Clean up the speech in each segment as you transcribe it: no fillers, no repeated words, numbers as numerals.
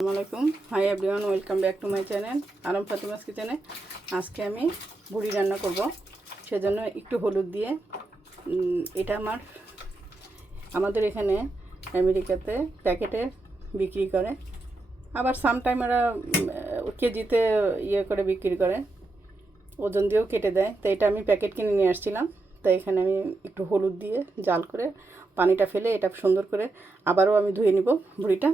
আসসালামাইকুম, hi everyone, welcome back to my channel আরাম ফাতিমাস কিচেনে। আজকে আমি বুড়ি রান্না করব, সেজন্য একটু হলুদ দিয়ে এটা আমাদের এখানে আমেরিকাতে প্যাকেটে বিক্রি করে, আবার সামটাইম ওরা কেজিতে করে বিক্রি করে, ওজন দিয়েও কেটে দেয়। তো এটা আমি প্যাকেট কিনে নিয়ে আসছিলাম। তো এখানে আমি একটু হলুদ দিয়ে জাল করে পানিটা ফেলে এটা সুন্দর করে আবারও আমি ধুয়ে নিব বুড়িটা।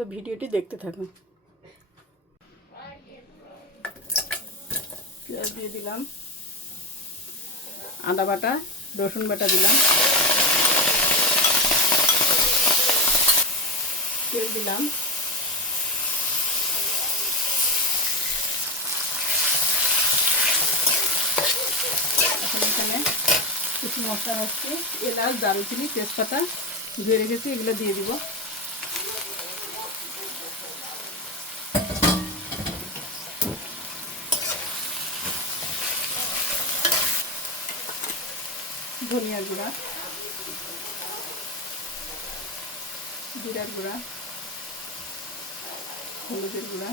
তো ভিডিওটি দেখতে থাকুন। পেঁয়াজ দিয়ে দিলাম, আদা বাটা, রসুন বাটা দিলাম, তেল দিলাম, এখন এখানে কিছু মশলা হচ্ছে, এলাচ, দারুচিনি, তেজপাতা ধুয়ে রেখেছি, এগুলো দিয়ে দিব। ধনিয়ার গুঁড়া, জিরার গুঁড়া, হলুদের গুঁড়া,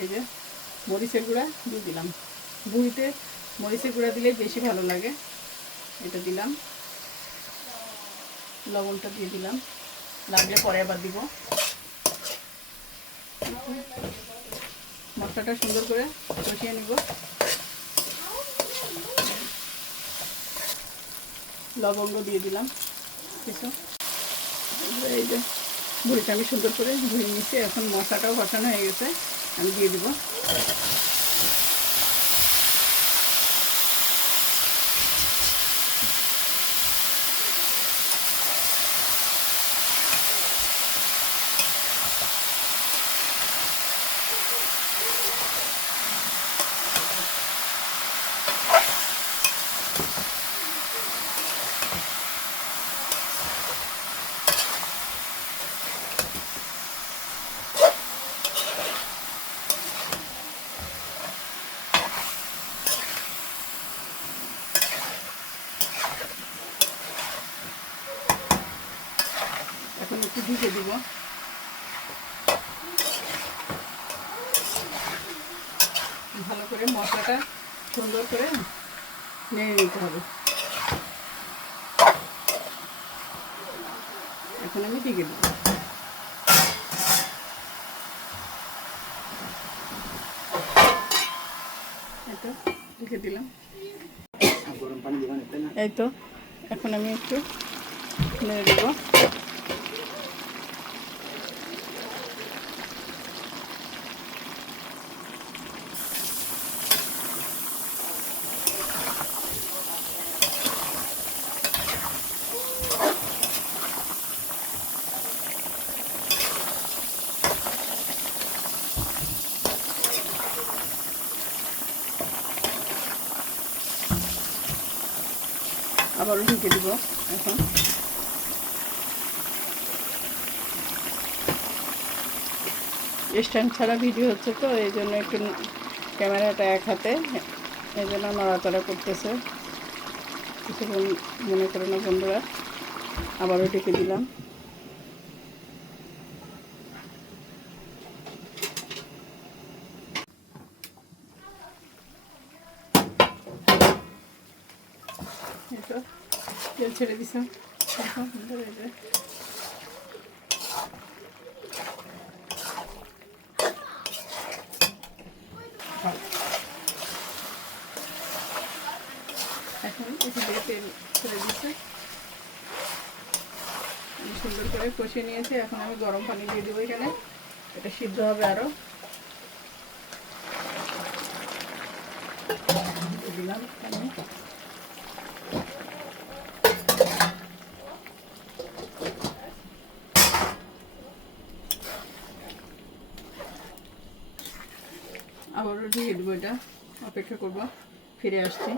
এই যে মরিচের গুঁড়া দিয়ে দিলাম। বুড়িতে মরিচের গুঁড়া দিলে বেশি ভালো লাগে, এটা দিলাম। লবণটা দিয়ে দিলাম, লাগলে পরে আবার দিব। মশলাটা সুন্দর করে কষিয়ে নিব। লবঙ্গ দিয়ে দিলাম কিছু। এই যে বুড়িটা আমি সুন্দর করে ধুয়ে নিচ্ছি, এখন মশলাটাও কষানো হয়ে গেছে, আমি দিয়ে দিব। এখন একটু ঢেকে দিব। ভালো করে মশলাটা সুন্দর করে নেড়ে নিতে হবে। এখন আমি ঢেকে দিব। এটা ঢেকে দিলাম। এই তো এখন আমি একটু নেড়ে দেব। আবারও ঢেকে দিব। এখন স্ট্যান্ড ছাড়া ভিডিও হচ্ছে, তো এই জন্য একটু ক্যামেরাটা এক হাতে, এই জন্য নড়াচড়া করতেছে, কিছুক্ষণ মনে করে না বন্ধুরা। আবারও ঢেকে দিলাম। তেল ছেড়ে দিলাম। এখন এখান থেকে তেল ছেড়ে দিচ্ছে, আমি সুন্দর করে কষিয়ে নিয়েছি। এখন আমি গরম পানি দিয়ে দেবো এখানে, এটা সিদ্ধ হবে আরও। দিলাম পানি। আবারও ঢেকে দেবো, এটা অপেক্ষা করবো, ফিরে আসছি।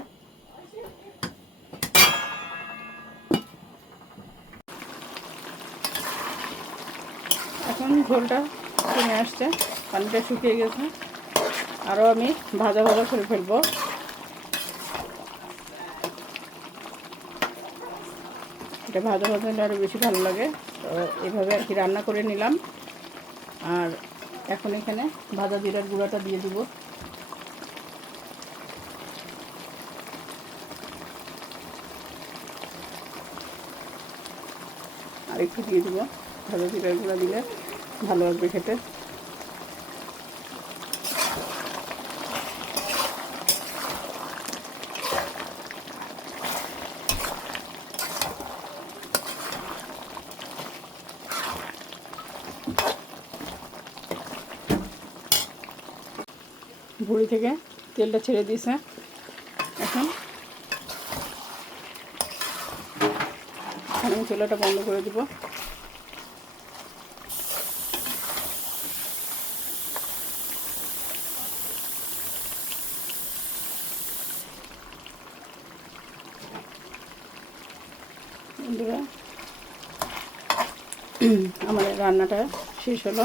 এখন ঝোলটা কমে আসছে, পানিটা শুকিয়ে গেছে, আরও আমি ভাজা ভাজা করে ফেলবো। এটা ভাজা ভাজা হলে আরও বেশি ভালো লাগে। তো এভাবে আর কি রান্না করে নিলাম। আর এখন এখানে ভাজা জিরার গুঁড়াটা দিয়ে দিব। আর একটু দিয়ে দিব, ভাজা জিরার গুঁড়া দিলে ভালো লাগবে খেতে। ভুঁড়ি থেকে তেলটা ছেড়ে দিয়েছে। এখন আমি চুলাটা বন্ধ করে দিব। বন্ধুরা, আমার রান্নাটা শেষ হলো।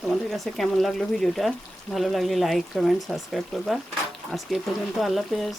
তোমাদের কাছে কেমন লাগলো ভিডিওটা? ভালো লাগলে লাইক, কমেন্ট, সাবস্ক্রাইব করবা। আজকে এ পর্যন্ত। আল্লাহ হাফেজ।